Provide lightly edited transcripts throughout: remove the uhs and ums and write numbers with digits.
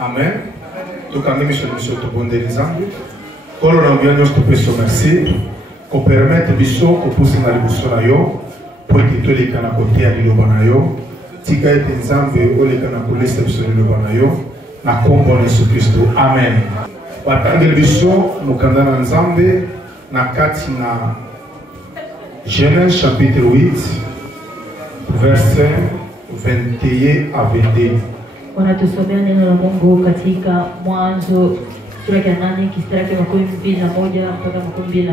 Amen. Donc, en émission de bonne délivrance. Quand on a bien nous te merci, qu'on permette biso qu'on pousse dans le bousson ayo, pour que tous les canaux côté à l'ilobanayo, tika et nzambe ou les canaux pour laisser sur l'ilobanayo, na kombo Yesu Kristo. Amen. Batangel biso mukanda na nzambe na kati na Genèse chapitre 8, verset 21 à 22. Wanatusomea neno la Mungu katika Mwanzo sura ya 8 kistari cha 21 mpaka 22.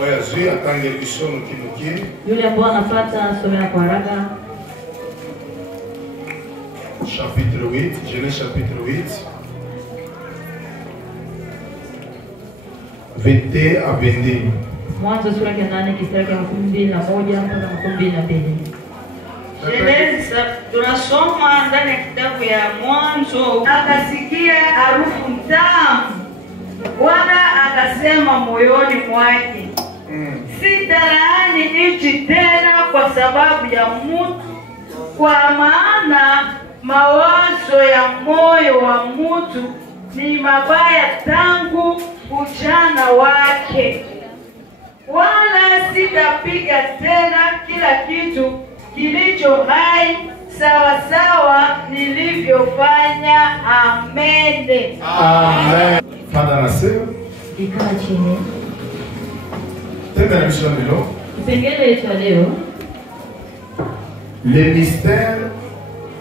Oya zui atangel biso mkimuki. Yule ambaye anapata somea kwa haraka. Chapitre 8, Genèse chapitre 8. 21 à 22. Mwanzo sura ya 8 kistari cha 21 mpaka 22. Genesi tunasoma ndani ya kitabu ya Mwanzo. Akasikia harufu tamu, Bwana akasema moyoni mwake, sitalaani nchi tena kwa sababu ya mtu, kwa maana mawazo ya moyo wa mtu ni mabaya tangu ujana wake, wala sitapiga tena kila kitu kilicho hai sawa sawa nilivyofanya. Amen. Amen. Father na sema. Ikaa chini. Tena na mishoni leo. Kipengele yetu leo. Le mystère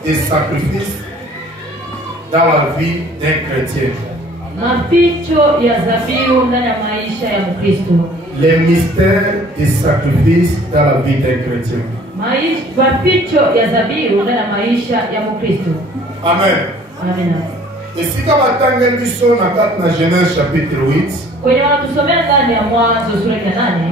des sacrifices dans la vie d'un chrétien. Maficho ya dhabihu ndani ya maisha ya Mkristo. Les mystères des sacrifices dans la vie d'un chrétien. Maficho ya dhabihu ndani ya maisha ya Mkristo. Amen. Amen. Et si kama tangel biso na kat na Genèse chapitre 8. Kwenye wanatusomea ndani ya Mwanzo sura ya 8.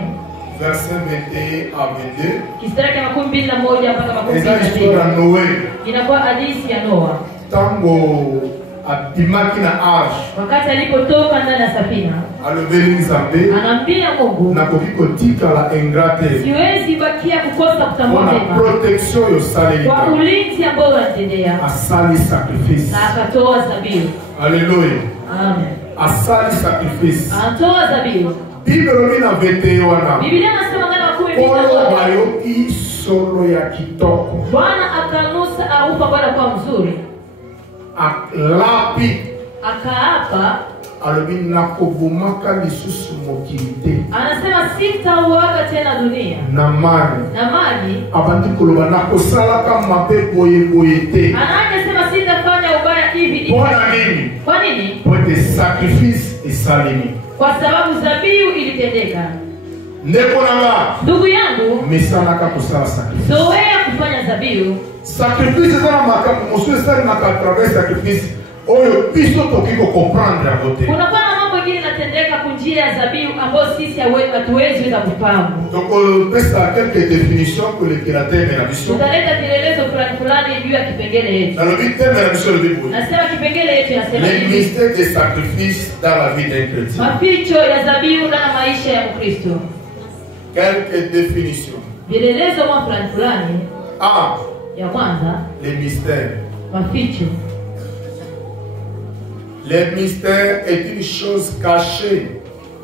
Verset 21 à 22. Kistari cha 21 mpaka 22. Inakuwa hadithi ya Noa. Tango atimaki na arche. Wakati alipotoka ndani ya safina. Alobeli nzambe. Anaambia Mungu. Na kokiko tika la ingrate. Siwezi bakia kukosa kutambua mema. Protection yo saleli. Kwa ulinzi ambao wanatendea. Asali sacrifice. Na akatoa dhabihu. Hallelujah. Amen. Asali sacrifice. Anatoa dhabihu. Biblia ina vete wana. Biblia inasema ngana wakumi Polo bayoki solo ya kitoko. Bwana akanusa aupa Bwana kwa mzuri. Lapi. Akaapa. Alobi nakobumaka lisusu mokili. Anasema sitauaga tena dunia. Na maji. Abandi koloba nakosalaka mabe boye te. Anasema sitafanya ubaya hivi. Bwana nini? Kwa nini? Pote sacrifice esalimi. Kwa sababu dhabihu ilitendeka. Ndeko nanga. Ndugu yangu. Mesanaka kusala sacrifice. Zoea kufanya dhabihu. Sacrifice zana makamu mosu esali na travers sacrifice. Oyo biso tokiko comprendre à voter. Kuna kwa mambo mengine yanatendeka kwa njia ya dhabihu ambayo sisi hatuwezi kufahamu. Donc pesa quelques définitions que le créateur de la mission. Tutaleta kielelezo fulani juu ya kipengele yetu. Dans le but de la mission de Bible. Nasema kipengele yetu nasema le mystère des sacrifices dans la vie d'un chrétien. Maficho ya dhabihu ndani ya maisha ya Mkristo. Quelques définitions. Kielelezo fulani. Ah. Ya kwanza, le mystère. Maficho. Le mystère est une chose cachée.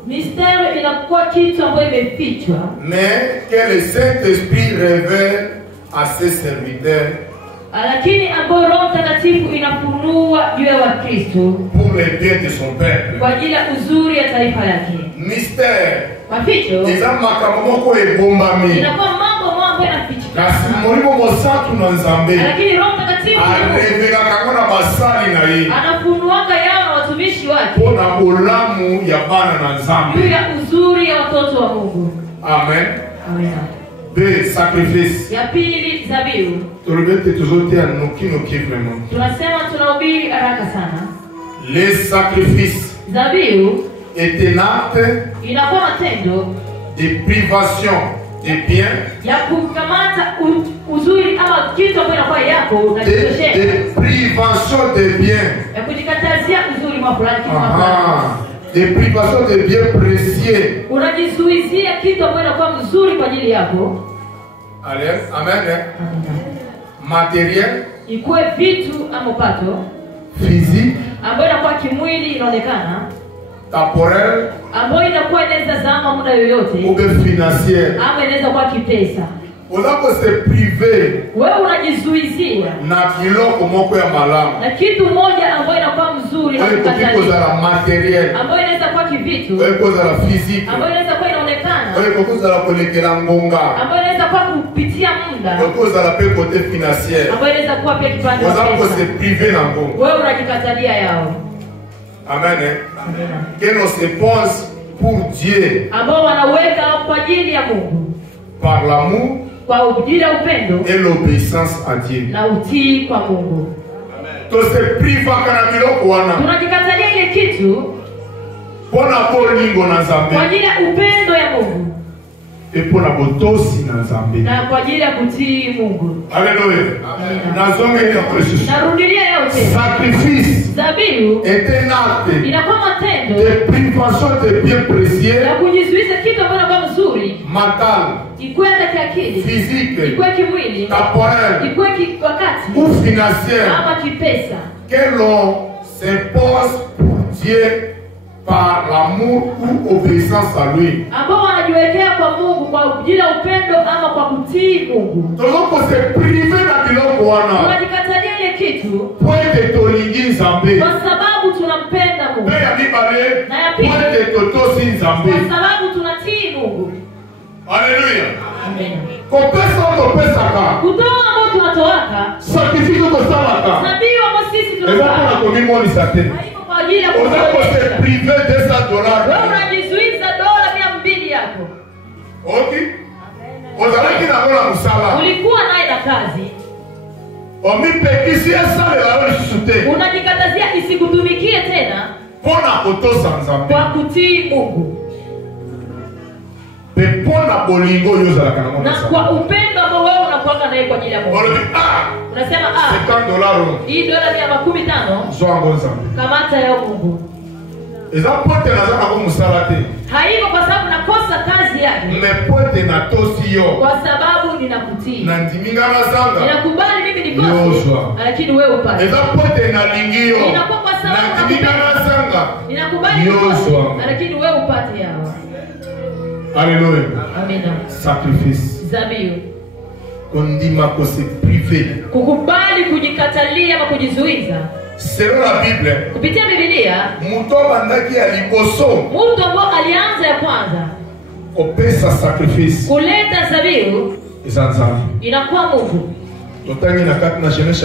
Mystère inakuwa kitu ambacho imefichwa. Mais que le Saint-Esprit révèle à ses serviteurs. Lakini ambapo Roho Mtakatifu inafunua juu ya Wakristo. Pour le bien de son peuple. Kwa ajili ya uzuri ya taifa lake. Mystère. Maficho. Eza makambo moko ebombami. Inakuwa mambo yanafichika. Kasi molimo mosantu na Nzambe. Lakini Roho Mtakatifu arevelaka kona basali na ye. Anafunuanga yao na watumishi wake. Pona bolamu ya bana na Nzambe. Juu ya uzuri ya watoto wa Mungu. Amen. Amen. B. Sacrifice. Ya pili, dhabihu. Tulibete tuzote anoki vraiment. Tunasema tunahubiri haraka sana. Les sacrifices. Dhabihu est un acte inakuwa matendo de privation de biens. Ya kukamata uzuri ama kitu ambacho inakuwa yako na kutosheleza. De privation de biens. Ya kujikatazia uzuri wa fulani kitu de privation de biens précieux. Unajizuizia kitu ambacho inakuwa mzuri kwa ajili yako. Amen. Matériel. Ikuwe vitu ama pato. physique, ambayo inakuwa kimwili inaonekana, temporelle, ambayo inakuwa inaweza zama muda yoyote, ou bien financière. ama inaweza kuwa kipesa. Unako se privé Wewe unajizuizia na biloko moko ya malamu. na kitu moja ambayo inakuwa mzuri na Oyo kukatalia, koza la matériel, ambayo inaweza kuwa kivitu, oyo koza la physique, ambayo inaweza kuwa inaonekana, oyo koza la kolekela ngonga, ambayo inaweza kuwa kupitia muda, oyo koza la pe côté financière. ambayo inaweza kuwa pia kipande cha Unako se pesa. privé na ngonga. Wewe unajikatalia yao, Amen. Que l'on se pense pour Dieu ambao wanaweka kwa ajili ya Mungu, par l'amour kwa ajili ya upendo et l'obéissance à Dieu. na utii kwa Mungu. To se priva kana biloko wana. Tunajikatalia ile kitu Pona bolingo na kwa Nzambe. ajili ya upendo ya Mungu Et pona botosi na Nzambe. na kwa ajili ya kutii Mungu. Alléluia. Nazonge ya Yesu. Narudilia yote, Sacrifice dhabihu est un acte inakuwa matendo de privation de biens précieux, ya kujizuiza kitu ambacho kama mzuri, mental, ikuwe hata kiakili, physique, ikuwe kimwili, temporel ikuwe wakati ou financière, ama kipesa, que l'on s'impose pour Dieu par l'amour ou obéissance à lui. ambao wanajiwekea kwa Mungu kwa ajili ya upendo ama kwa kutii Mungu. Tozoko se prive na biloko wana. Tunajikatalia ile kitu Pointe tolingi Nzambe. kwa sababu tunampenda Mungu, Pe ya mibale. na ya pili Pointe totosi Nzambe. kwa sababu tunatii Mungu. Alléluia. Amen. Kopesa topesaka. Kutoa ambao tunatoaka, Sacrifice tosalaka. dhabihu ambao sisi Eza pona tunatoa, komimoni sate. haiko kwa ajili ya Ozako se kujizuiza. prive $200. Wewe unajizuiza dola 200 yako. Ok? Ozalaki na ngola musala. Ulikuwa naye na kazi, Omipekisi esale la lisusu te. unajikatazia isikutumikie tena Pona kotosa Nzambe. kwa kutii Mungu Pe pona bolingo oyo ozalaka na na mona kwa upendo ambao wewe unakuwa naye kwa ajili ya Mungu. Olobi Unasema $50. hii dola 115 Zwango Nzambe. kamata ya Mungu. Eza pote naza na ko musala te. Haiko kwa sababu nakosa kazi yake, Me pote na tosi yo. kwa sababu ninakutii. Na ndiminga na zanga. Ninakubali mimi Yoshua. nikose, lakini wewe upate. Eza pote na lingi yo. Inakuwa kwa sababu Na ndiminga na zanga. Ninakubali Yoshua. nikose, lakini wewe upate yao. Alléluia. Amina. Sacrifice. Dhabihu, Kondima ko se privé. kukubali kujikatalia ama kujizuiza. Selon la Bible, Kupitia Biblia, muto bandaki ya liboso mtu ambao alianza ya kwanza kopesa sacrifice. kuleta dhabihu Eza Nzambe. inakuwa Mungu. Totangi na kati na Genèse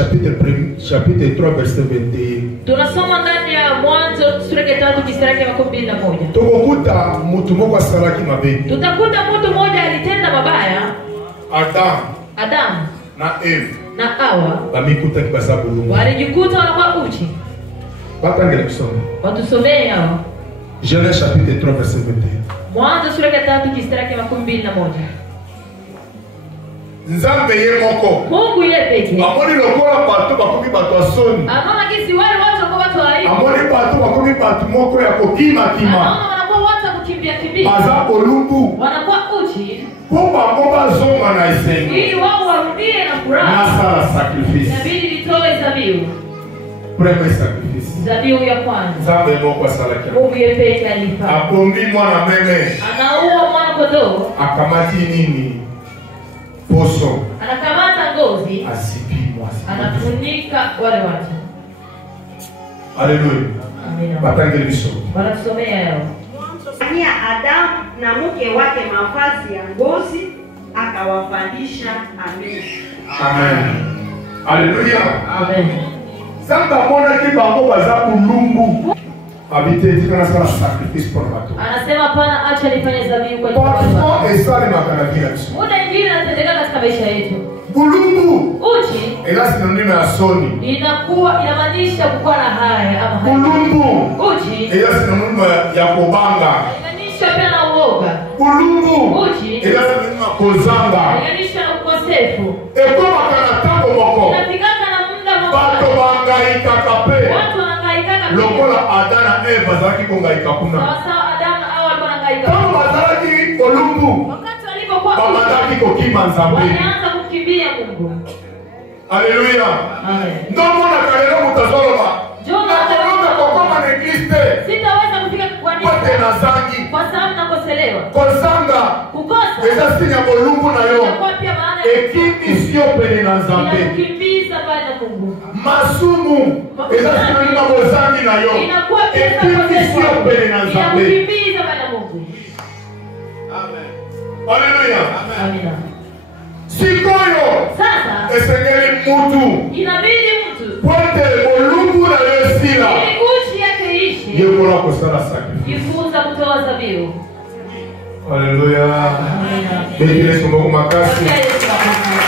chapitre 3 verset 21. Tunasoma ndani ya Mwanzo sura ya 3 mstari wa 21. Tokokuta mutu moko asalaki mabe. Tutakuta mtu mmoja alitenda mabaya, Adamu na Eve na Hawa bamikutaki baza bulungu. walijikuta wanakuwa uchi. Batangela kusoma Watusomee hao. Genèse chapitre 3 verset 21. Mwanzo sura ya 3 mstari wa 21. Nzambe ye moko Mungu yeye pekee amoni lokola bato bakomi bato asoni. anaona kisi wale watu ambao watu haibu, Amoni bato bakomi bato moko ya kokima kima. anaona wanakuwa watu wa kukimbia kimbia, Baza bolumbu. wanakuwa uchi Po bango bazonga na esengo. ili wao warudie na furaha. Nasala sacrifice. Inabidi litoe dhabihu. Premier sacrifice. Dhabihu ya kwanza Nzambe moko asalaki. Mungu yeye pekee alifanya. Abombi mwana meme. Anaua mwana kondoo, Akamati nini? Poso. anakamata ngozi, Asipi mwasi. anafunika wale watu. Alléluia. Amina. Batangeli biso. Wanatusomea yao. Fanyia Adamu na mke wake mavazi ya ngozi akawavalisha. Amen. Amen. Alléluia. Amen. Samba mona ki bango baza bulumbu. Habite tika sala sacrifice pour bato. Anasema pana, acha nifanye dhabihu kwa ajili ya watu. Parfois esale makanavia biso. Muda ingine inatendeka katika maisha yetu. Bulumbu. Uchi Ela synonyme ya soni. inakuwa inamaanisha kuwa na haya ama haya. Bulumbu. Uchi Ela synonyme ya kobanga. inamaanisha pia na uoga. Bulumbu. Uchi Ela synonyme ya kozanga. inamaanisha na ukosefu. Ekoma kana tango moko. Inafikaka na muda Bato mmoja bangaika kape. watu wanahangaika Lokola Adam na Eve bazalaki kongaika kuna. sawa sawa. Adamu na Hawa walikuwa wanahangaika. Kama bazalaki kolumbu. Wakati walipokuwa Babandaki kokima Nzambe. walianza kukimbia Mungu. Alléluia. Amen. Ndomona kalelo mutazoloba. eza sinya bolumbu na yo. inakuwa pia maana ya Ekimisio pene na Nzambe. inakukimbiza mbali na Mungu. Masumu eza sinonima bozangi na yo. Inakuwa pia Ekimisio pene na Nzambe. inakukimbiza mbali na Mungu. Amen. Haleluya. Amina. Sikoyo Sasa esengeli mutu inabidi mtu pote bolumbu na yo sila ili uchi yake ishi yekola kosala sacrifice. jifunza kutoa dhabihu. Haleluya. Amina. Bekile somo makasi. Pokea Yesu makofi.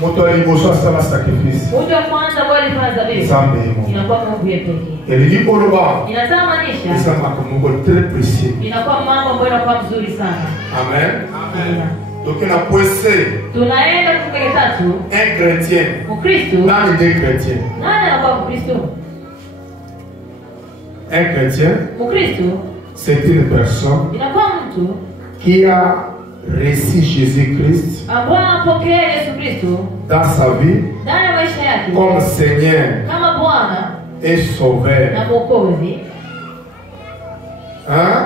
Moto aliboso asala sacrifice. Mtu wa kwanza ambaye alifanya dhabihu Nzambe mo. inakuwa Mungu yeye pekee. Eliki koloba. Inatamanisha Esa makomo très précis. inakuwa mambo ambayo inakuwa mzuri sana. Amen. Amina. Donc na poese Tunaenda kipengele tatu. un chrétien. Mkristo Nani des chrétiens? nani anakuwa Mkristo? Un chrétien, Mkristo c'est une personne inakuwa mtu qui a reçu Jésus-Christ ambaye anapokea Yesu Kristo dans sa vie ndani ya maisha yake comme Seigneur kama Bwana et Sauveur. na Mwokozi. Hein?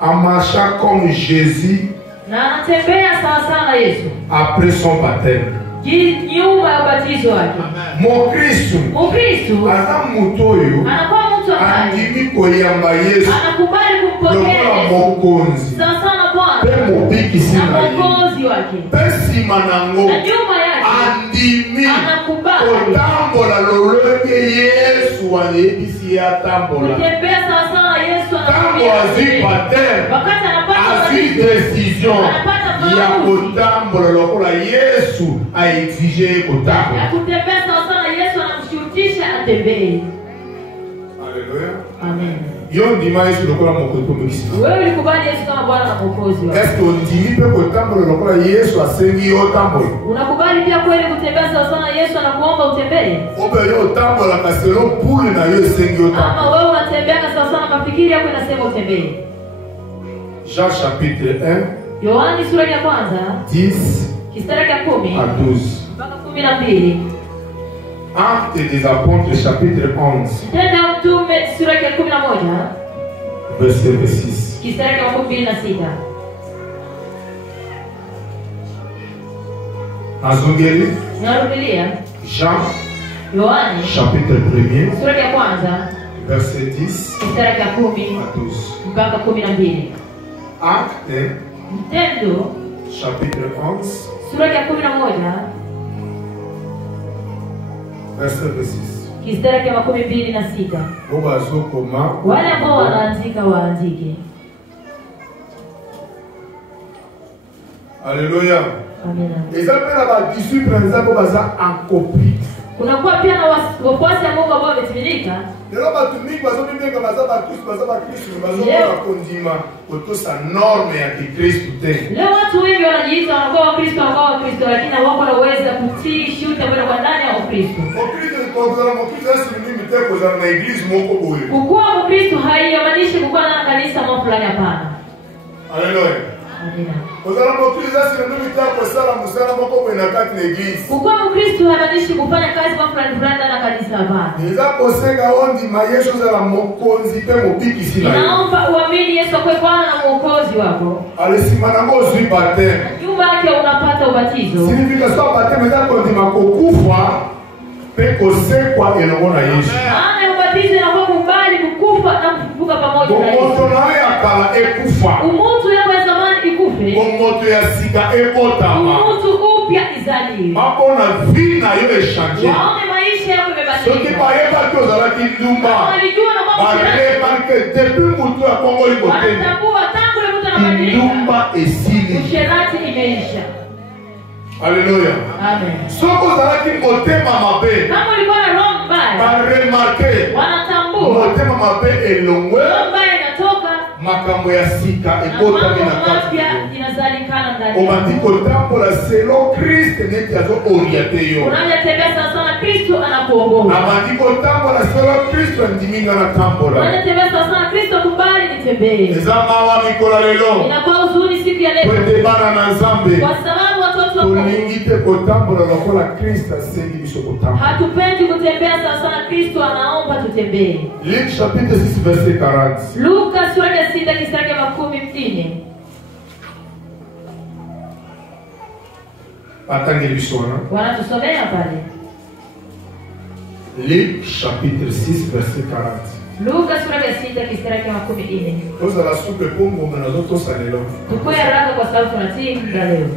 En marchant comme Jésus Na anatembea sawa sawa na Yesu après son baptême. nyuma ya ubatizo wake. Mon Christ, Mkristo aza mutoyo anakuwa mtu ambaye andimi koyamba Yesu anakubali kumpokea lokola Yesu mokonzi sawa sawa na Bwana mpe mobikisi na na ye. Mwokozi wake, Mpe nsima nango na nyuma yake andimi anakubali kotambola lolenge Yesu ayebisi ye atambola. kutembea sawa sawa na Yesu. Ntango azwi baptême Wakati anapata azwi ubatizo décision ya kotambola lokola Yesu aexige ye ya kotambola. kutembea sawa sawa na Yesu, anamshurutisha atembee. Haleluya. Amen. Yo ndima Yesu lokola mokonzi komikisi. Wewe ulikubali Yesu kama Bwana na Mwokozi wako. Est-ce que ondimi mpe kotambola lokola Yesu asengi yo otambola? Unakubali pia kweli kutembea sawa sawa na Yesu anakuomba utembee? Obe yo otambolaka selo pule na yo esengi yo Ama otambola. wewe unatembea sawa sawa na mafikiri yako inasema utembee? Jean chapitre 1, Yohani sura ya kwanza 10 mstari ya 10 à 12. mpaka 12. Actes des apôtres chapitre 11, Tendo ya Mtume sura ya 11 verset 6. mstari ya 26. Nazongeli Narudilia Jean Yohani chapitre 1, sura ya kwanza verset 10 mstari ya 10 à 12. mpaka 12. Actes Tendo chapitre 11, sura ya 11 verset 6. mstari ya 26. Oba azokoma Wale ambao wanaandika waandike. Alléluia. Amina. Eza mpe na badisciple nzambe baza en copie. Kunakuwa pia na wafuasi ambao ambao wametimilika. Lelo bato mingi bazomibenga baza bakristu baza bakristu bazomona kondima kotosa norme ya kikristu te. Leo watu wengi wanajiita wanakuwa Wakristo ambao Wakristo, lakini hawako na uwezo wa kutii shuti ambayo kwa ndani ya Ukristo. Mokristo kozala mokristo esi mimi te kozala na eglise moko boye. Kukuwa Mkristo haimaanishi kukuwa na kanisa moja fulani, hapana. Haleluya. Amina. Kozala mokristo esi mimi te kosala musala moko boye na kati na eglise. Kukuwa Mkristo haimaanishi kufanya kazi moja fulani ndani ya kanisa, hapana. Eza kosenga ondima Yesu ozala mokonzi mpe mobikisi na ye. Naomba uamini Yesu akwe Bwana na Mwokozi wako. Alesima nango ozwi baptême. Nyuma yake unapata ubatizo. Signification ya baptême eza kondima kokufa mpe kosekwa elongo na Yesu. Maana ya ubatizo inakuwa kubali kukufa na kufufuka pamoja na Bomoto Yesu. na ye ya kala ekufa. Umutu yako ya zamani ikufe, Bomoto ya sika ebotama. umutu upya izaliwe. Mapona vie na yo echange. Waone maisha yako Soki imebadilika. bayebaki ozalaki ndumba. Walijua na kwamba Balebaki depuis mutu akongoli boteni. wanatambua tangu ile mtu anabadilika, Ndumba esili. usherati imeisha. Alléluia. Amen. Soki ozalaki motema mabe. Kama ulikuwa na roho mbaya, Baremarke. wanatambua Motema mabe elongwe. roho mbaya inatoka Makambo ya sika na ekotami mambo na kati. mapya inazalikana ndani Obandi yako. kotambola selo Christ neti azo oriente yo. Unajatembea sana sana, Kristo anakuongoza. Abandi kotambola selo Christ ndiminga na tambola. Unajatembea sana sana, Kristo kubali nitembee. Eza mawa mikola lelo. Inakuwa huzuni siku ya leo Twende bana na Nzambe. kwa sababu watoto wako Tolingi te kotambola lokola Kristo asengi biso kotambola. Hatupendi kutembea sawa sana Kristo anaomba tutembee. Luc chapitre 6 verset 40. Luka sura ya 6 mstari wa 14. Atangeli biso wana. Wanatusomea pale. Luc chapitre 6 verset 40. Luka sura ya 6 mstari wa 14. Tozala soupe pongo mnazo tosalelo. Tukue haraka kwa sababu tunatii muda leo.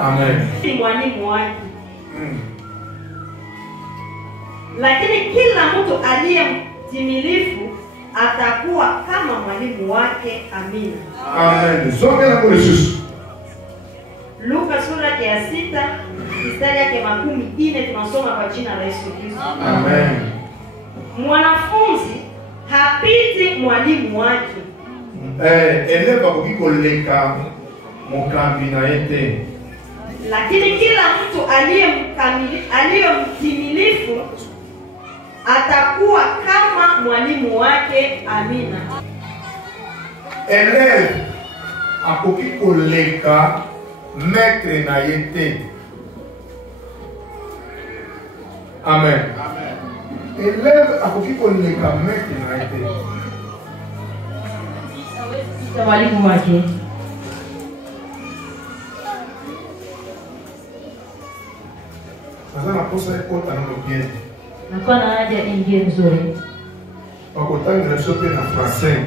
Amen. Si mwalimu wake. Lakini kila mtu aliye mtimilifu atakuwa kama mwalimu wake. Amina. Amen. Zongela kwa Yesu. Luka sura ya 6 mstari yake 14 tunasoma kwa jina la Yesu Kristo. Amen. Mwanafunzi hapiti mwalimu wake. Eleva kukikoleka mukambi na ete. Lakini kila mtu aliye mtimilifu atakuwa kama mwalimu wake. Amina. Eleve akokikoleka maître na ete. Amen. Eleve akokikoleka maître na ete. Mwalimu wake. Sasa nakosa ekota na bien. Nakuwa na haja ingie nzuri. Wakotangira sope na français.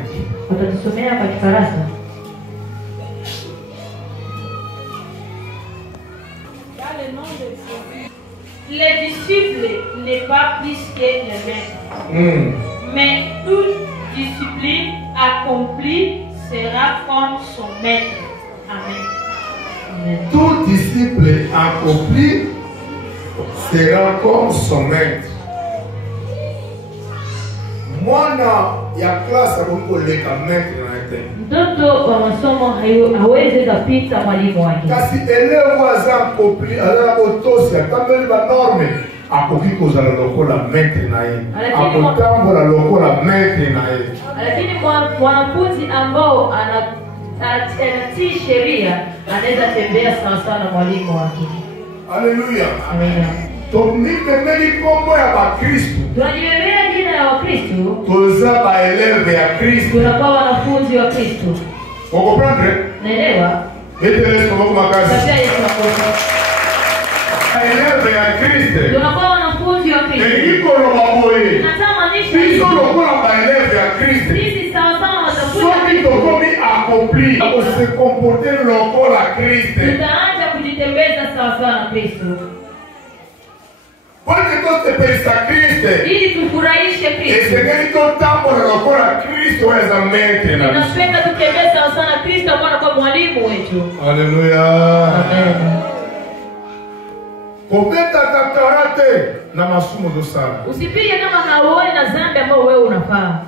Watatusomea kwa Kifaransa. Les disciples n'est pas plus que les maîtres. Mais toute discipline accomplie sera comme son maître. Amen. Amen. Tout disciple accompli sera comme son maître. Mwana ya klasa kukoleka maître na ete. Mtoto wa masomo hawezi kupita mwalimu wake. Kasi elevu aza accompli, aza kotosia tambeli ba norme akoki kozala lokola maître na ye. Akotambola lokola maître na ye. Lakini mwanafunzi ambao anatii sheria anaweza tembea sawa sawa na mwalimu wake. Haleluya. Amen. Tomimemeli kombo ya bakristu. Tunajibebea jina la Wakristo. Toza ba eleve ya Kristo. Tunakuwa wanafunzi wa Kristo. Comprendre? Naelewa? Metele somo makazi. Katika Yesu Kristo. Eleve ya Kristo. Tunakuwa wanafunzi wa Kristo. Iko lo maboye. Tunatamanisha Kristo lokola ba eleve ya Kristo. sisi sawa sawa watakuwa Soki tokomi accompli, on se comporter lokola Kristo. tutaanza kujitembeza sawa sawa na Kristo. Porque tote pensa Kristo. Ili tufurahishe Kristo. Esengeli totambola lokola Kristo eza maître na. Tunapenda tutembee sawa sawa na Kristo ambaye anakuwa mwalimu wetu. Haleluya. Amen. Kobeta takarate na masumo dosala. Usipige kama hauoni na dhambi ambayo wewe unafaa.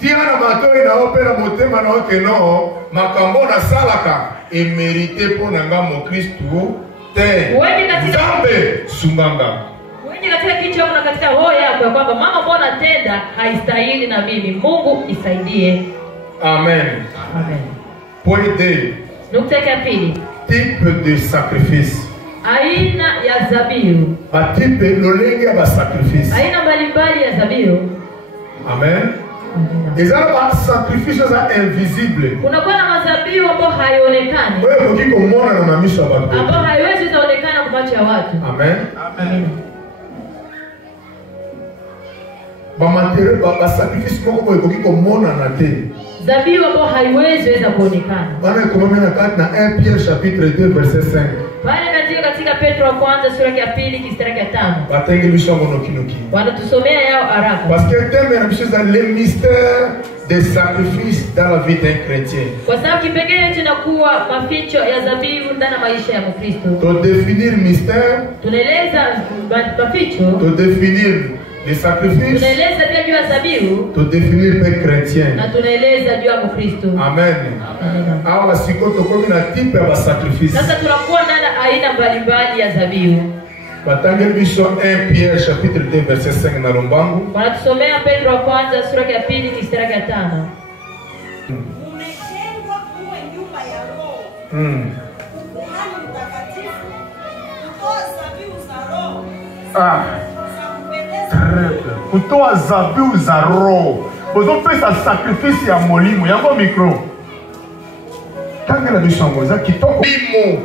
Tiana matoi na opera motema na okeno makambo na salaka emerite po nanga mo Kristo te. Wewe katika Zambe sunganga. wewe katika kichwa na katika roho yako kwamba mama mbona tenda haistahili na mimi. Mungu isaidie. Amen. Amen. Point D. Nukta ya pili. Type de sacrifice. Aina ya dhabihu. A type lolenge ya ba sacrifice. Aina mbalimbali ya dhabihu. Amen. Ezala ba sacrifice za invisible. Kunakuwa na madhabihu ambayo haionekani. Wewe ukiko mona na mamisha bantu. Ambayo haiwezi kuonekana kwa macho ya watu. Amen. Amen. Ba matériel ba sacrifice moko boye ukiko mona na te. Dhabihu ambayo haiwezi kuonekana. Bana komame na 1 Pierre chapitre 2 verset 5. Pale katika Petro wa kwanza sura ya 2 mstari wa 5. Batenge bisho ngono kinoki. Wanatusomea yao haraka. Parce que thème est ambitieux dans le mystère des sacrifices dans la vie d'un chrétien. Kwa sababu kipengele tunakuwa maficho ya dhabihu ndani ya maisha ya Mkristo. To définir mystère, Tunaeleza maficho, to définir les sacrifices, tunaeleza pia juu ya dhabihu to définir le chrétien. na tunaeleza juu ya Mkristo. Amen. Amen. Awa siko to komi na type ya sacrifice. Sasa tunakuwa ndani aina mbalimbali ya dhabihu. Batange bisho 1 Pierre chapitre 2 verset 5 na lombangu. Wanatusomea Petro wa kwanza sura ya 2 mstari wa 5. Umejengwa kuwe nyumba ya Kutoa zabiu za roho. Bozo pesa sacrifice ya molimo. Yango micro. Kanga la bishango za kitoko bimo.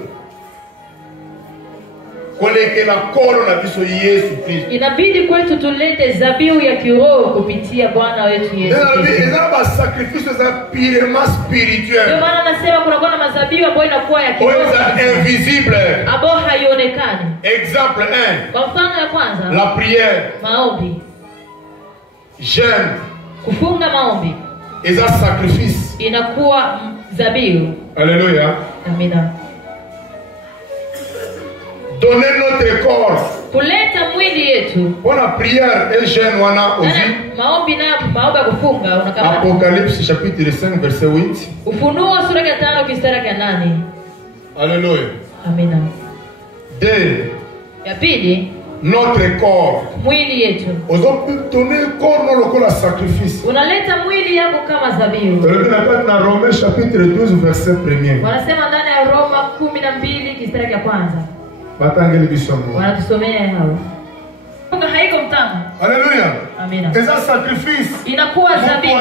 Kolekela kolo na biso Yesu Kristo. Inabidi kwetu tulete zabiu ya kiroho kupitia Bwana wetu Yesu Kristo. Eza ba sacrifice za purement spirituel. Ndio maana nasema kuna kwa mazabiu ambayo inakuwa ya kiroho. Invisible. Ambayo haionekani. Exemple 1. Kwa mfano ya kwanza, la prière. Maombi. Jeûne. Kufunga maombi. Eza sacrifice. Inakuwa zabiu. Alléluia. Amina. Donner notre corps. Kuleta mwili yetu. Pour la prière et jeûne wana aussi. Maombi na maombi ya kufunga unakamata. Apocalypse chapitre 5 verset 8. Ufunuo sura ya 5 mstari wa 8. Alléluia. Amina. 2. Ya pili, notre corps. Mwili yetu. Ozo donner corps non lokola sacrifice. Unaleta mwili yako kama dhabihu. Na Romains chapitre 12 verset 1. Wanasema ndani ya Roma 12 mstari wa kwanza. Batangeli bisomo. Wanatusomea hao. Funga haiko mtamu. Haleluya. Amina. Eza sacrifice. Inakuwa dhabihu.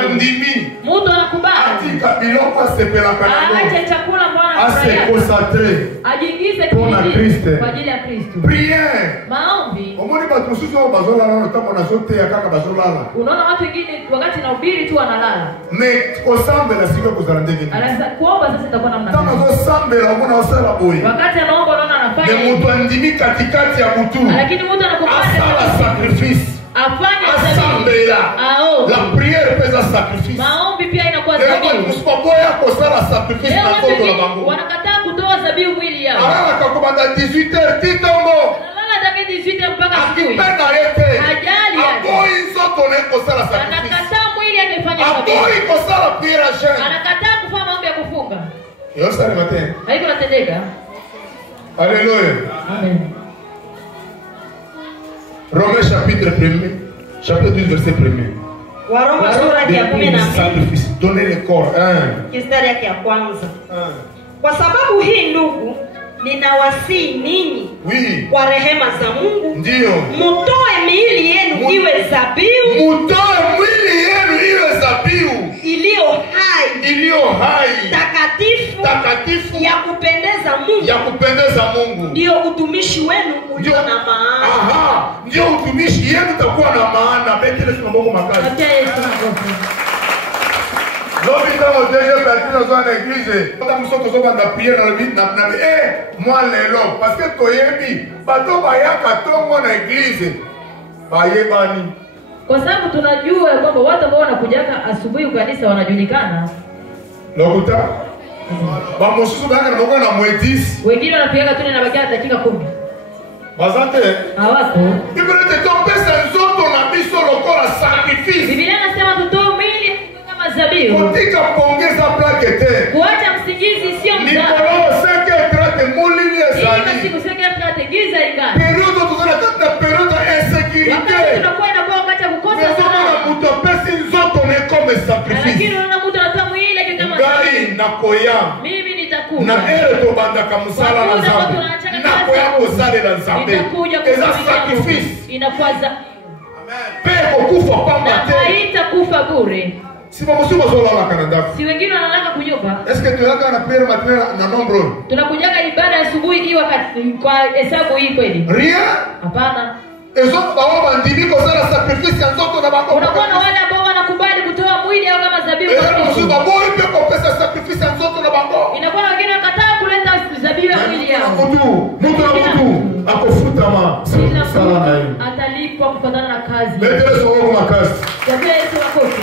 Mtu anakubali. Atika biloko asepela kana. Aache chakula Bwana anafurahia. Aseconsacrer. Ajiingize kwa Kristo. Kwa ajili ya Kristo. Prière. Maombi. Omoni batu mususu wa bazola na kama nazote ya kaka bazolala. Unaona watu wengine wakati nahubiri tu wanalala. Mais kosambe la siko kuzala ndege. Anaweza kuomba sasa itakuwa namna gani? Kama kosambe la mbona wasala boy. Wakati anaomba unaona anafanya. Ni mtu andimi katikati ya mtu. Lakini mtu anakubali asala sacrifice. Afanye assemblée la prière pesa sacrifice. Maombi pia inakuwa dhabihu. Usipoboya kosala sacrifice na toto la bango. Wanakataa kutoa dhabihu mwili yao. Akakomanda 18h titombo. Lala tangu 18h mpaka asubuhi. Akipenda yete. Hajali yake. Aboyi soto na kosala sacrifice. Anakataa mwili yake ifanye dhabihu. Aboyi kosala prière jeune. Anakataa kufanya maombi ya kufunga. Yo sasa matin. Haiko natendeka. Alléluia. Amen. Romains chapitre 1, chapitre 12 verset 1. Waroma sura ya 12. Donner le corps. Kistari yake ya kwanza. Kwa sababu hii ndugu, ninawasihi ninyi kwa rehema za Mungu, ndio mtoe miili yenu iwe dhabihu. Mtoe miili yenu iwe dhabihu iliyo hai, takatifu ya kupendeza Mungu. Ndio utumishi wenu ulio na maana. Aha, ndio utumishi yenu utakuwa na maana. Betele tunaboko makazi. Acha Yesu makofi. Lobi kama deje bâti dans une église. Quand nous sommes dans la prière dans le vide na moi lelo parce que toyebi bato bayaka tongo na église. Bayebani. Kwa sababu tunajua kwamba watu ambao wanakujaga asubuhi kanisa wanajulikana. Lokuta. Ba mosusu bana na boko na mwedis. Wengine wanapiga tu na bakia dakika 10. Bazate. Hawako. Biblia inatupesa nzoto na biso lokola sacrifice. Biblia inasema tutoe mwili kama dhabihu. Kutika pongeza plaque te. Kuacha msingizi sio mzaha. Nikolo seke trate mulini ezali. Hii siku seke trate giza ingani. Periodo tuzana kata periodo insécurité. Wakati tunakuwa wakati ya kukosa sana. Mtu pesi nzoto ne comme sacrifice. Lakini unaona mtu anatoa mwili yake kama dhabihu. Na koya. Mimi nitakuja. Na to banda kamusala na zambi. Na koya kusale na zambi. Eza sacrifice. Inakuwa Peko kufa pamba te. Haitakufa bure. Si mamusuba zola la Canada. Si wengine wanalaka kunyumba. Est-ce que tu as na prière matinale na nombre? Tunakujaga ibada asubuhi ikiwa kwa hesabu hii kweli? Rien? Hapana. Ezo baba ndimi ko sala sacrifice ya nzoto na bako. Unakuwa na wale ambao wanakubali kutoa mwili au kama dhabihu kwa Mungu. Ezo baba ipe ko pesa sacrifice ya nzoto na bako. Inakuwa wengine wakataa kuleta dhabihu ya mwili yao. Mtu akofuta ma sala na yeye. Atalipwa kufuatana na kazi. Metele somo ma kazi. Dhabihu Yesu makofi.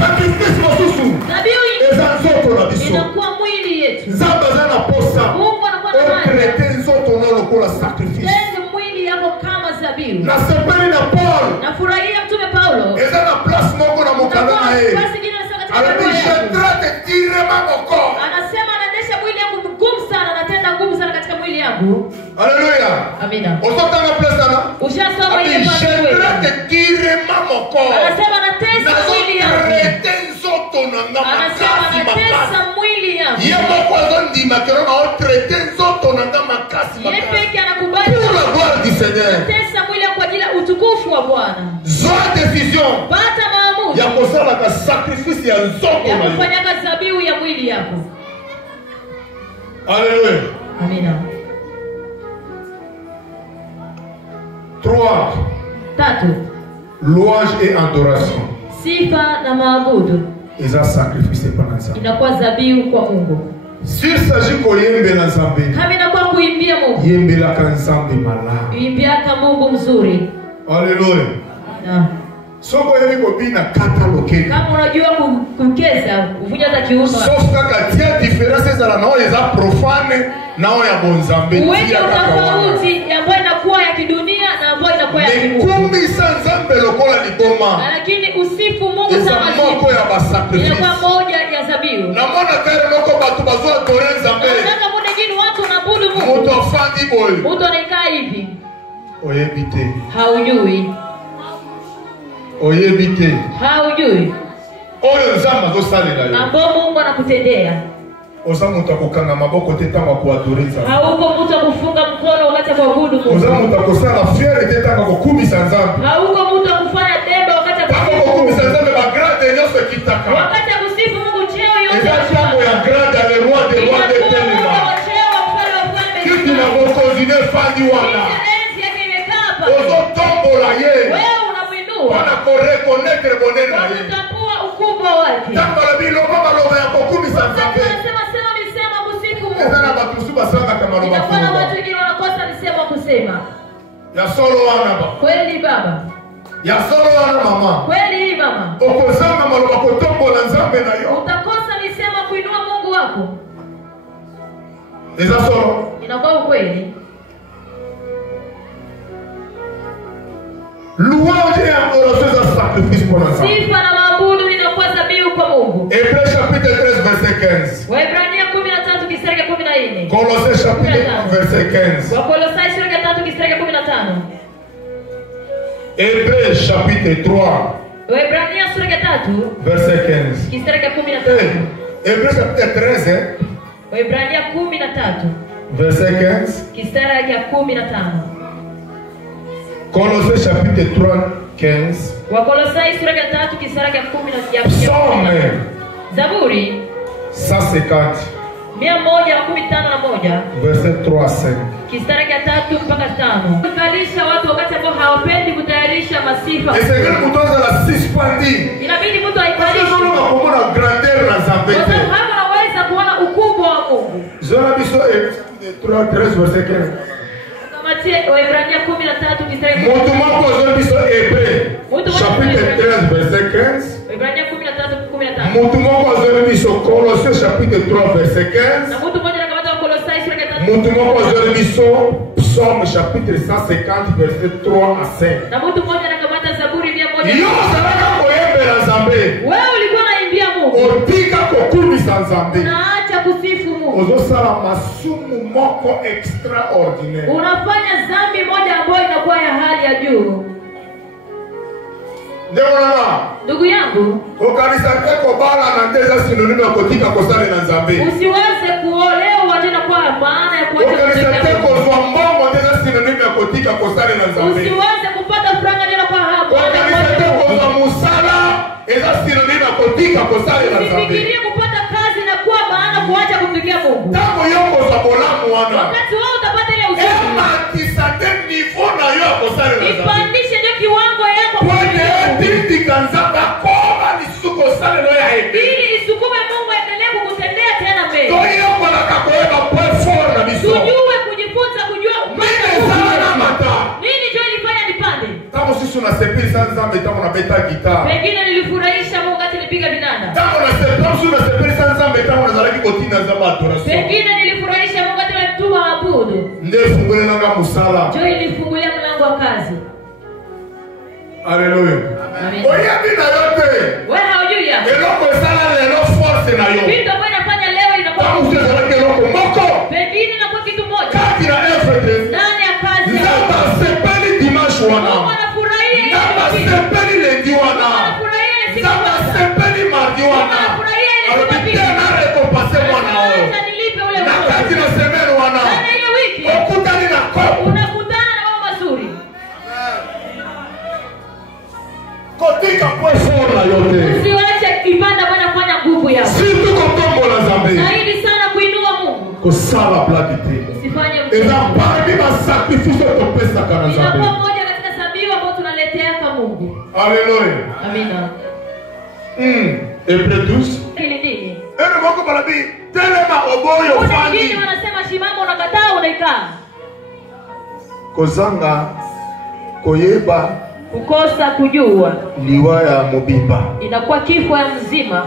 Sacrifice masusu. Dhabihu eza nzoto na biso. Inakuwa mwili yetu. Nzambe azana posa. Mungu anakuwa na maana. Okrete nzoto na lokola sacrifice. Tende mwili yako kama dhabihu. Na sepeli na Paul. Nafurahia mtume Paulo. Eza na place moko na mokanda na yeye. Anasema anaendesha mwili yangu mgumu sana, anatenda ngumu sana katika mwili yangu. Haleluya. Amina. Usotanga place sana. Ushasoma ile pale. Anasema anatesa mwili yangu. Nzoto na nanga Anasema makasi anatesa mwili yangu. Yema kwanza ndima kero na otrete nzoto nanga makasi Yeye peke anakubali pour la gloire du Seigneur. anatesa mwili yangu kwa ajili ya utukufu wa Bwana. Zoa décision Pata maamuzi ya kosala ka sacrifice ya nzoto ya na yo. kufanya dhabihu ya mwili yako. Alléluia. Amina. 3. 3. Louange et adoration. Sifa na maabudu Ils ont sacrifié pendant ça. inakuwa dhabihu kwa Mungu. S'il s'agit qu'on yembe na Nzambe, Kama inakuwa kuimbia Mungu, yembe la kanzambe mala. imbiaka Mungu mzuri. Alléluia. Na Soko yemi kobina kataloke. kama unajua kukeza, uvunja hata kiuno. Sauf kaka tia différence za la nao eza profane nao ya bonzambe. Uweke utofauti ambayo inakuwa ya kidunia na ambayo inakuwa ya kimungu. Kumbi sanzambe lokola liboma. Lakini usifu Mungu Eza sana moko ya basacrifice. inakuwa moja ya dhabihu. Na mona kare moko batu bazwa dore nzambe. Nataka muda mwingine watu wanaabudu Mungu. Moto afandi boy. Mtu anakaa hivi, Oyebite. haujui. Oyebite. Haujui Oyo nzamba zo salela yo. ambao Mungu anakutendea. Oza mutu akokanga maboko te tanga kuadore Nzambe. Hauko mtu akufunga mkono wakati wa kuabudu Oza Mungu. mutu akosala fiere te tanga kokumisa Nzambe. Hauko mtu akufanya deba wakati wa Tanga kusifu kokumisa Mungu. Nzambe ba grade nyonso ekitaka. Wakati wa kusifu Mungu cheo yote Eza tiango ya grade ya le roi de roi de inakuwa Mungu telema. wa cheo wa mfalme wa falme. Kiti na bokozi ne fandi wana. Enzi yake imekaa hapa. Ozo tombola ye. Wewe unamwinua. Wana ko reconnaître bonheur na ye. Unatambua ukubwa wake. Tanga biloba maloba ya kokumisa Nzambe. Anasema sema misema kusifu Mungu. Eza na batu mosusu basangaka maloba Inakuwa na watu foloba. wengine wanakosa misemo kusema. Ya solo wana ba. Kweli baba. Ya solo wana mama. Kweli mama. Okozanga maloba kotombola Nzambe na yo. Utakosa misemo kuinua Mungu wako. Eza solo. Inakuwa ukweli. Louange et adoration eza sacrifice pour Nzambe. Sifa na maabudu inakuwa dhabihu kwa Mungu. Hébreux chapitre 13 verset 15. Waebrania 13 mstari wa 14. Colossiens chapitre 1 verset 15. Wakolosai sura ya 3 mstari wa 15. Hébreux chapitre 3 Waebrania sura ya 3 verset 15. mstari wa 15. Hébreux chapitre 13 Waebrania 13 verset 15. mstari wa 15. Colossiens chapitre 3 15. Wakolosai sura ya 3 mstari wa 15. Psaume Zaburi 150 151 verset 3 à 5. mstari wa 3 mpaka 5. Kukalisha watu wakati ambao hawapendi kutayarisha masifa. Et c'est que mutoza la suspendi. Inabidi mtu Parce que aikalishe. nous avons comme la grandeur na Nzambe Kwa te. sababu hapo unaweza kuona ukubwa wa Mungu. Zona biso et 3 13 verset 15. Kamatie Waebrania 13 mstari wa Moto moko zona biso Hébreux chapitre 13 verset 15. Waebrania 13:15. Moto moko zona biso Colossiens chapitre 3 verset 15. Na mtu mmoja anakamata Wakolosai sura ya 3. Moto moko zona biso Psaume chapitre 150 verset 3 à 5. Na mtu mmoja anakamata Zaburi 100. Yo ozalaka koyembela Nzambe. Wewe ulikuwa unaimbia Mungu. Otika kokumisa Nzambe. Unaacha kusifu Mungu. Ozosala masumu moko extraordinaire. Unafanya dhambi moja ambayo inakuwa ya hali ya juu. Ndemonana. Ndugu yangu, Okanisa te kobala na ndeza sinonime ya kotika kosala na Nzambe. usiweze kuolewa tena kwa maana ya kuacha Okanisa te kutenda. kozwa mbongo ndeza sinonime ya kotika kosala na Nzambe. Usiweze kupata franga tena kwa hapo. Okanisa te kozwa musala eza sinonime ya kotika kosala na Nzambe. Usifikirie kupata kazi na kuwa maana kuacha kumtumikia Mungu. Tango yo kozwa bolamu wana. Wakati wewe utapata ile usiku, Ematisa te niveau na yo ya kosala na Nzambe. ipandishe ndio kiwango yako Pwede etindika Nzambe akoba lisusu kosala no ya ebe. ili isukume Mungu aendelee kukutendea tena mbele. Toyokolaka koyeba point fort na biso. Tujue kujifunza kujua Mimi ezala na mata. nini ndio ilifanya nipande. Tango sisi unasepelisa Nzambe tango unabeta gitaa. Pengine nilifurahisha Mungu wakati nilipiga vinanda. Tango unasepelisa Nzambe tango unazalaki kotina Nzambe adoration. Pengine nilifurahisha Mungu wakati nilituma abudu. Nde fungulelanga musala. Ndio ilifungulia mlango wa kazi. Haleluya. Amen. Oyebi na yote. Wewe haujui ya. Eloko esala lelo force na yo. Vitu ambavyo inafanya leo inakuwa Tango usezalaki eloko moko. pengine inakuwa kitu moja. Kati na effete. Ndani ya kazi. Nzambe asepeli dimanche Mungu wana. anafurahia Nzambe ile siku. asepeli lendi wana. Anafurahia ile siku. Nzambe asepeli mardi wana. Anafurahia Kosala blague te. Usifanye Eza mchezo. parmi ba sacrifice topesa kana Nzambe. Inakuwa moja katika sabibu ambayo tunaletea kwa Mungu. Alléluia. Amina. Hébreux 12. Hili nini? Eno moko balabi telema oboyo Kuna fandi. wengine wanasema shimama unakataa unaikaa. Kozanga koyeba Kukosa kujua liwa ya mobimba. inakuwa kifo ya mzima.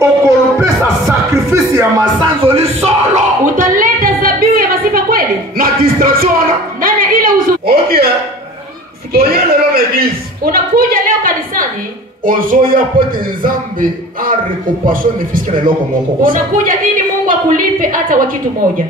Okolopesa sacrifice ya masanzo li solo. Utaleta zabihu ya masifa kweli? Na distraction. Ndani ya ile uzu. Okay. Toye lelo na église. Unakuja leo kanisani. Ozoya pote Nzambe a récompension ne fiske na loko moko. Unakuja ili Mungu akulipe hata kwa kitu moja.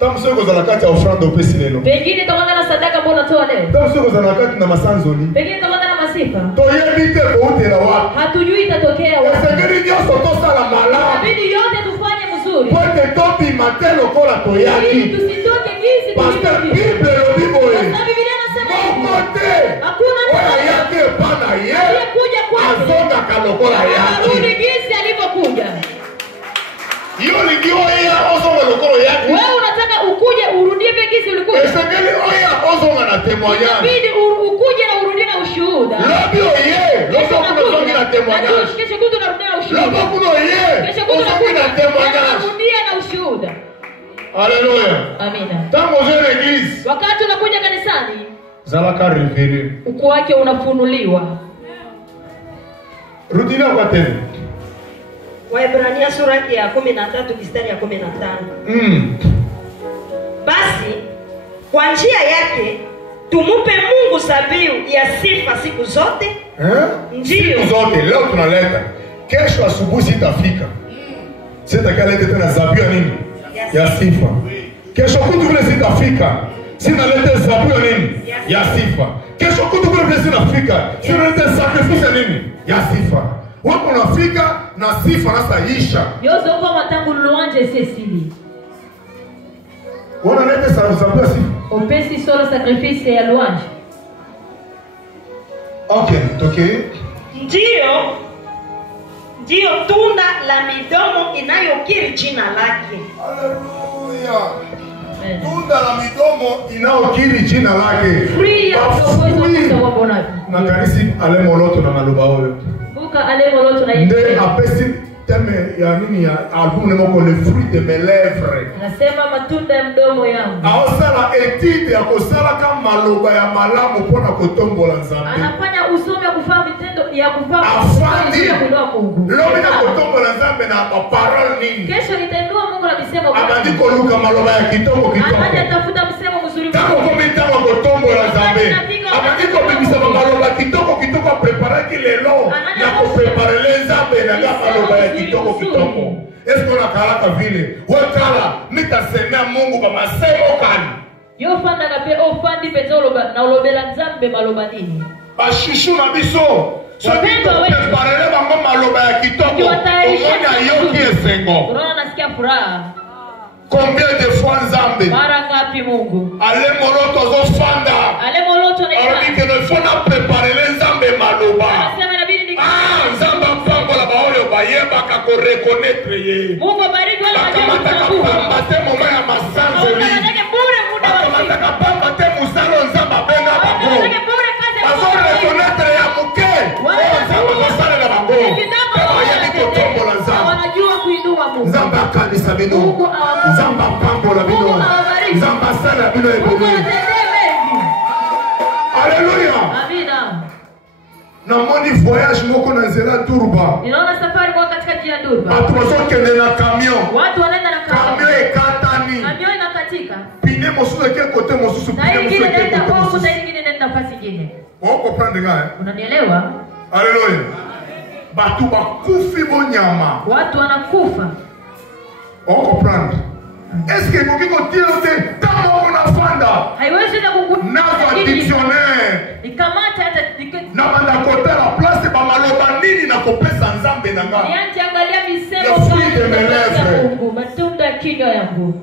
Tamusoko za nakati ya offrande opesi lelo. Pengine tokana na sadaka ambayo unatoa leo. Tamusoko za nakati na masanzo li. Pengine tokana na masifa. Toye bite bote la wapi. Hatujui itatokea wapi. Esengeri nyoso tosala malamu. Inabidi yote tufanye mzuri. Pote topi matelo kola toyaki. Ili tusitoke gizi Pastor tulivyo. Bible lo biboe. Kwa Biblia inasema Mokote. hakuna Oya mtu yake pana ye. aliyekuja kwake. Azonga kalokola Arudi yaki. gizi alivyokuja. Yo ligio ya ozonga lokolo yaki. Wewe unataka ukuje urudie vile gizi ulikuja. Esengeri oya ozonga na témoignage. Inabidi ukuje na urudie na ushuhuda. Lobi oye. Lobi kuno zongi na témoignage. Kesho kutu unarudia na ushuhuda. Lobi kuno ye. Kesho kutu Ozongi na témoignage. unarudia na ushuhuda. Alléluia. Amina. Tango je l'église. Wakati unakuja kanisani, Zalaka révélé. ukuu wake unafunuliwa. Rudina kwa tena. Waebrania sura ya 13 mstari ya 15. Basi kwa njia yake tumupe Mungu zabihu ya sifa siku zote. Ndio. Siku zote leo tunaleta. Kesho asubuhi sitafika. Sitakaleta tena zabihu ya nini? Ya sifa. Kesho kutu vile sitafika. Sinaleta zabihu ya nini? Ya sifa. Kesho kutu vile sitafika. Sinaleta sacrifice ya nini? Ya sifa. Wapo unafika na sifa nasa isha. Yozo kwa matangu luanje sesili. Unaleta zabihu ya sifa. Opesi solo sacrifice ya luanje. Okay. Ndio tunda la midomo inayokiri jina lake. Haleluya. Tunda la midomo inaokiri jina lake. Free ya kuongoza kwa Bwana. Na kanisa alemoloto na maloba oyo. Buka alemoloto na Nde yeye. apesi teme ya nini ya album ne moko le fruit de mes lèvres. Anasema matunda ya mdomo yangu. Aosala etide ya kosala kama maloba ya malamu pona kotombola Nzambe. Anafanya usomi ya kufanya vitendo ya kufanya Afandi. kuinua Mungu. Lobi na kotombola Nzambe na parole nini? Kesho nitainua Mungu na misemo Abandi koluka maloba ya kitoko kitoko. Anaja tafuta msemo mzuri. Tango komitama kotombola Nzambe. Abandi komibisa maloba kitoko kitoko prepare ki lelo. Na ko prepare le Nzambe na maloba ya kitoko kitoko. Esko na kalaka vile. Wakala mitasemea Mungu ba masemo kani. Yo fanda kape o fandi petolo na ulobela Nzambe maloba nini? Bashushu na biso. Soki preparele bango maloba ya kitoko. Omona yoki esengo. Unaona nasikia furaha. Combien de fois Nzambe? Mara ngapi Mungu? Ale moloto zo fanda. Ale moloto na Alors que nous faut préparer Nzambe maloba. Anasema inabidi ni Nzambe pambola baoyo bayeba ka ko reconnaître ye. Mungu bariki wale Bakamata pamba te moma ya masanzoli. Wanataka bure muda wa siku. Bakamata pamba te musalo Nzambe benga bango. Wanataka bure kazi ya Bazo Mungu. reconnaître ya muke. Nzambe kosala na bango. Bayebi kotombola Nzambe. Wanajua kuinua Mungu. Nzambe akanisa bino. Nzambe pambola bino. Nzambe asala bino ebongi. Alléluia. Amina. Na moni voyage moko na nzela Durba. Ninaona safari kwa katika njia Durba. Bato bazokende na camion. Watu wanaenda na Camion ekatani. Camion inakatika. Pine mosusu eke kote mosusu Na pine hii mosusu ingine eke inaenda kote huko mosusu. na hii ingine inaenda nafasi nyingine. On comprendre nga Unanielewa? Alléluia. Bato bakufi bonyama. Watu wanakufa. On comprendre. Est-ce que koki kotia te tamo unafanda? Haiwezi na kukuta. Na dictionnaire. Nikamata hata Na banda kota la place ba maloba nini na kopesa Nzambe na nga. nianze angalia misemo Le fruit de mes lèvres. Mungu, matunda ya kinywa yangu.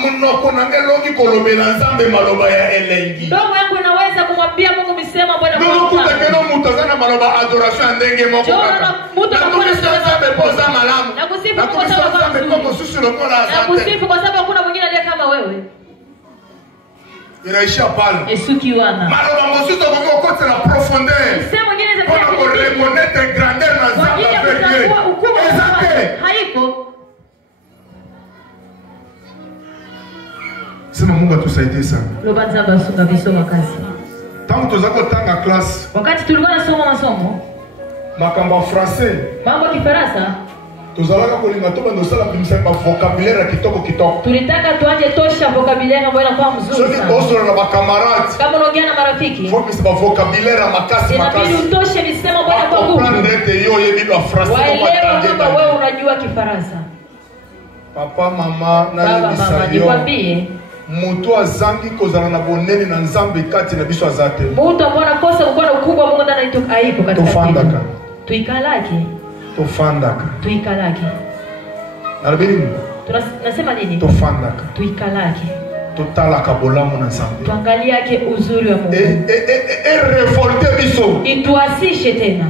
Munoko na ngelongi kolobela Nzambe maloba ya elengi. Ndomo yangu inaweza kumwambia Mungu misemo ambayo Ndio kutekeno mutazana maloba adoration ndenge moko kaka. Na kusifu kwa sababu hakuna mwingine aliye kama wewe. Inaisha pale. Esukiwana. Maloba mosito kwa kote la profondeur. Misemo nyingine za pour reconnaître grandeur na nzamba pekee. Haiko. Sema Mungu atusaidie sana. Loba nzamba usunga visoma kazi. Tangu tuzako tanga class. Wakati tulikuwa nasoma masomo. Makambo français. Mambo ya Kifaransa. Tuzalaka kulinga toba ndo sala bimsema vocabulaire kitoko. Tulitaka tuanje tosha vocabulaire ambayo inakuwa mzuri sana. Soki osoro na bakamarati. Kama unaongea na marafiki. Faut que vocabulaire makasi. Inabidi utoshe misemo ambayo inakuwa ngumu. Comprendre yo yebi wa français kwa waelewa kwamba wewe unajua Kifaransa. Papa mama na baba nikwambie mutu azangi kozana na bonene na nzambe kati na biso azate. Mutu ambaye anakosa kuona ukubwa Mungu ndani itoka aipo katika tofandaka. Tuikalake. Tofandaka. Tuikalake. Nalibini? Tunasema nini? Tofandaka. Tuikalake. Totalaka bolamu na nzambe. Tuangalie yake uzuri wa Mungu. Revolte biso. Ituasishe tena.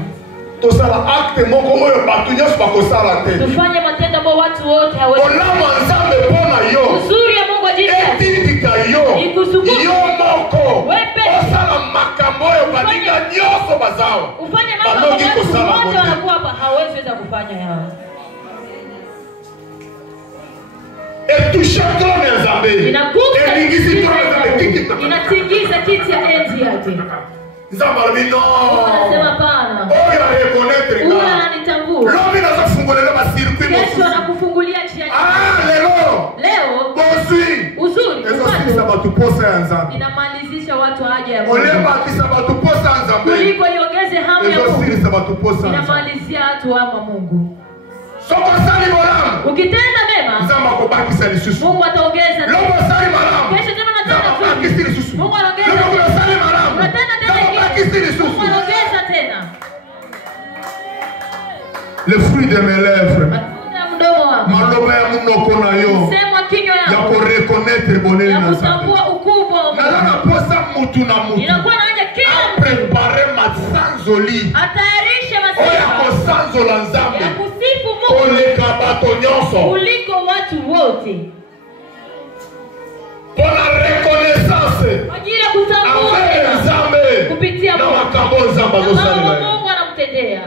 Tosala acte moko oyo batu nyonso bakosala te. Tufanye matendo ambayo watu wote hawezi. Bolamu nzambe pona yo. Uzuri ya Mungu ajili yako. Etindika yo. Ikusukume. Yo moko. Wepe. Osala makambo oyo baninga nyonso bazawa. Ufanye mambo watu wote wanakuwa hapa hawezi weza kufanya yao. Etusha trone ya nzambe. Inagusa. Elingisi trone ya nzambe. Inatingiza kiti ya enzi yake. Nzamba lumino. Anasema pana. Oya reconnaître ka. Una anitambua. Lomi nazo fungulela ba circuit mosu. Yesu anakufungulia njia nyingi. Leo. Bosui. Uzuri. Ezo sisa batu posa ya nzambe. Inamalizisha watu haja ya Mungu. Olema kisa batu posa ya nzambe. Kuliko iongeze hamu ya Mungu. Ezo sisa batu posa ya nzambe. Inamalizia watu ama Mungu. Soko sali bolamu. Ukitenda mema. Nzamba kubaki sali susu. Mungu ataongeza. Lobo sali malamu. Kesho tena unatenda kubaki sali susu. Mungu anaongeza. Lobo sali malamu. Unatenda tena. Mungu anaongeza tena. Le fruit de mes lèvres. Matunda mdomo wako. Maloba ya munoko na yo. Sema kinywa yako. Ya ko reconnaître bonheur na nzambe. Ya kutambua ukubwa wa Mungu. Na posa mutu na mutu. Inakuwa naanja kila préparer matsanzoli. Atayarishe masifa. Oya ko sanzola nzambe. Ya kusifu Mungu. Oleka bato nyonso. Kuliko watu wote. Bona reconnaissance. Ajili ya kutambua nzambe. Kupitia Mungu. Na makambo nzamba zosalila. Mungu anamtendea.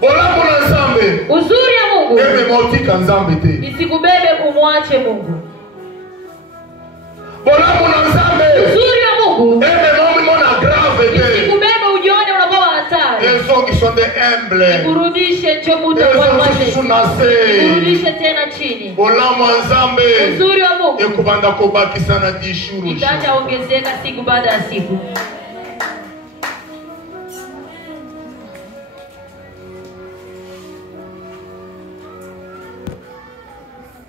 Bolamu na nzambe. Uzuri ya Mungu. Ebe motika nzambe te. Isikubebe umwache Mungu. Bolamu na nzambe. Uzuri ya Mungu. Ebe momi mona grave te. Isikubebe ujione unakuwa hatari. Ezo qui sont des humbles. Kurudishe chomuta kwa wale. Kurudishe tena chini. Bolamu nzambe. Uzuri wa Mungu. Ekubanda kobaki sana dishuru. Itaanza ongezeka siku baada ya siku.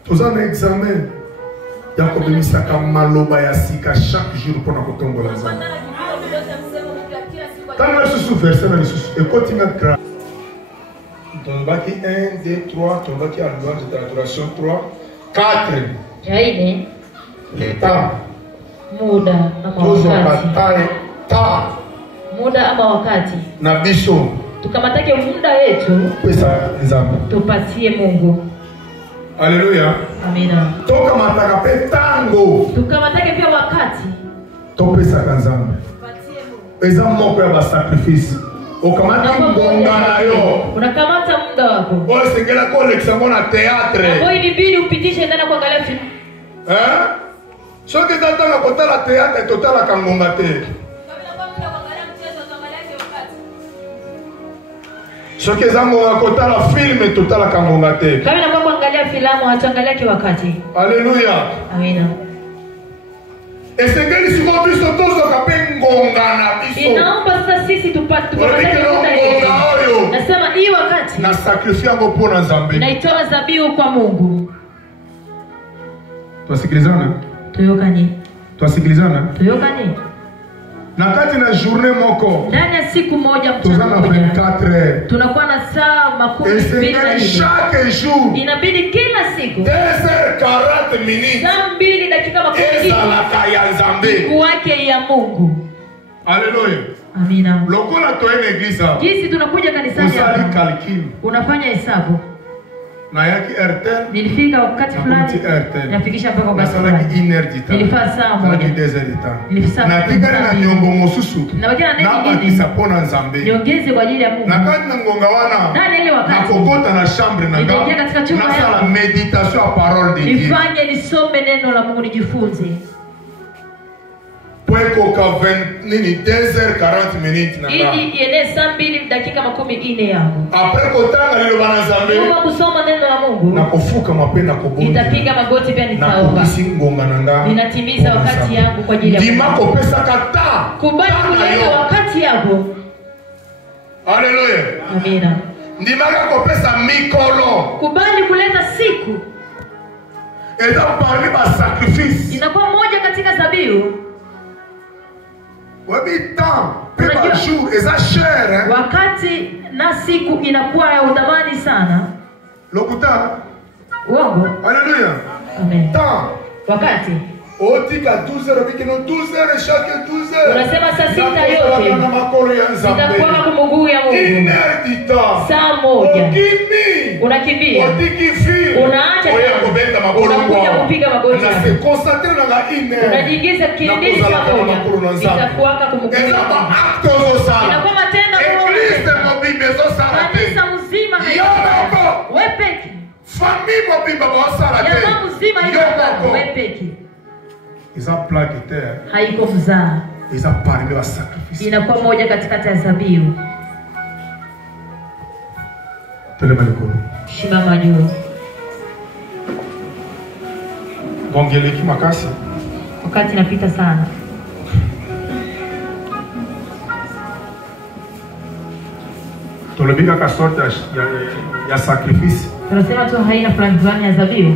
Tozana examen ya kobemisaka maloba ya sika chaque jour mpona kotongola nzambe. Tanga lisusu verset na lisusu ekotinga gra. Tolobaki 1, 2, 3, tolobaki à louange de l'adoration 3, 4. Jaine. Ta. Muda ama wakati. Ta. Muda ama wakati. Na biso. Tukamatake muda wetu. Pesa nzambe. Tupatie Mungu. Alléluia. Amina. Toka mataka pe tango. Tukamatake pia wakati. Topesa nzambe. Tupatie Mungu. Eza moko ya ba sacrifice. Okamata mbonga na yo. Unakamata muda wako. Oyo sengela ko l'examen na théâtre. Oyo ni bidi upitishe ndani kuangalia film. Soki zatanga kotala théâtre totala kangonga te. Soki zango kotala film totala kangonga te. Kama inakuwa kuangalia filamu hatuangalia kwa wakati. Haleluya. Amina. Esengeli siko biso tozo kape ngonga na biso. Inaomba sasa sisi tupate muda. Nasema hii wakati na sacrifice yango pona nzambe. Naitoa dhabihu kwa Mungu. Tusikilizana? Tuyokani. Tusikilizana? Tuyokani. Na kati na journée moko. Ndani ya siku moja mchana moja. 24 heures. Tunakuwa na saa makumi mbili na nne. Chaque jour. Inabidi kila siku. 2h40 minutes. Saa 2 dakika makumi mbili. Ezalaka ya Nzambe. Kuwake ya Mungu. Haleluya. Amina. Lokola toene eglise. Jinsi tunakuja kanisani hapa. Usali calcul. Unafanya hesabu. Na yaki RTL. Nilifika wakati fulani. Nafikisha mpaka wakati fulani. Nilifaa saa moja. Nilifaa na tika na nyongo mosusu. Na wakina nini? Na bakisapona Nzambe. Niongeze kwa ajili ya Mungu. Na kati na ngonga wana. Ndani ile wakati. Na kokota na chambre na nga. Nitaingia katika chumba yangu. Na sala meditation à parole de Dieu. Nifanye nisome neno la Mungu nijifunze. Pweko ka 2h40 minutes na nga. Ili iende saa 2 dakika makumi ine yangu. Après kotanga lilo bana Nzambe. Kwa kusoma neno la Mungu. Na kufuka mapenda kubonga. Nitapiga magoti pia nitaomba. Na kubisi ngonga na nga. Ninatimiza wakati yangu kwa ajili ya Mungu. Dima kopesa kata. Kubali kuleta wakati yako. Haleluya. Amina. Ndima kopesa mikolo. Kubali kuleta siku. Eza parmi ba sacrifice. Inakuwa moja katika zabihu. Wabi temps, pe par jour, eza cher, hein? Wakati na siku inakuwa ya udhamani sana. Lokuta. Uongo. Haleluya. Amen. Temps. Wakati. Otika 12h, bikino 12h, chaque 12h. Unasema saa 6 yote. Nitakuwa kumuguu ya Mungu. Saa moja. Unakimbia. Unaacha. Unakuja kupiga magoti. Unajiingiza kilindi saa moja. Nitakuwaka kumuguu ya Mungu. Inakuwa matendo kanisa mzima. Wepeki. Jamaa mzima yuko wepeki. Isa plaque terre. Haiko mzaa. Isa parmi wa sacrifice. Inakuwa moja katikati ya zabihu. Telema likolo. Shimama juu. Gongeleki makasi. Wakati napita sana. Tolebika ka sorte ya sacrifice. Tunasema tu haina fulani ya zabihu.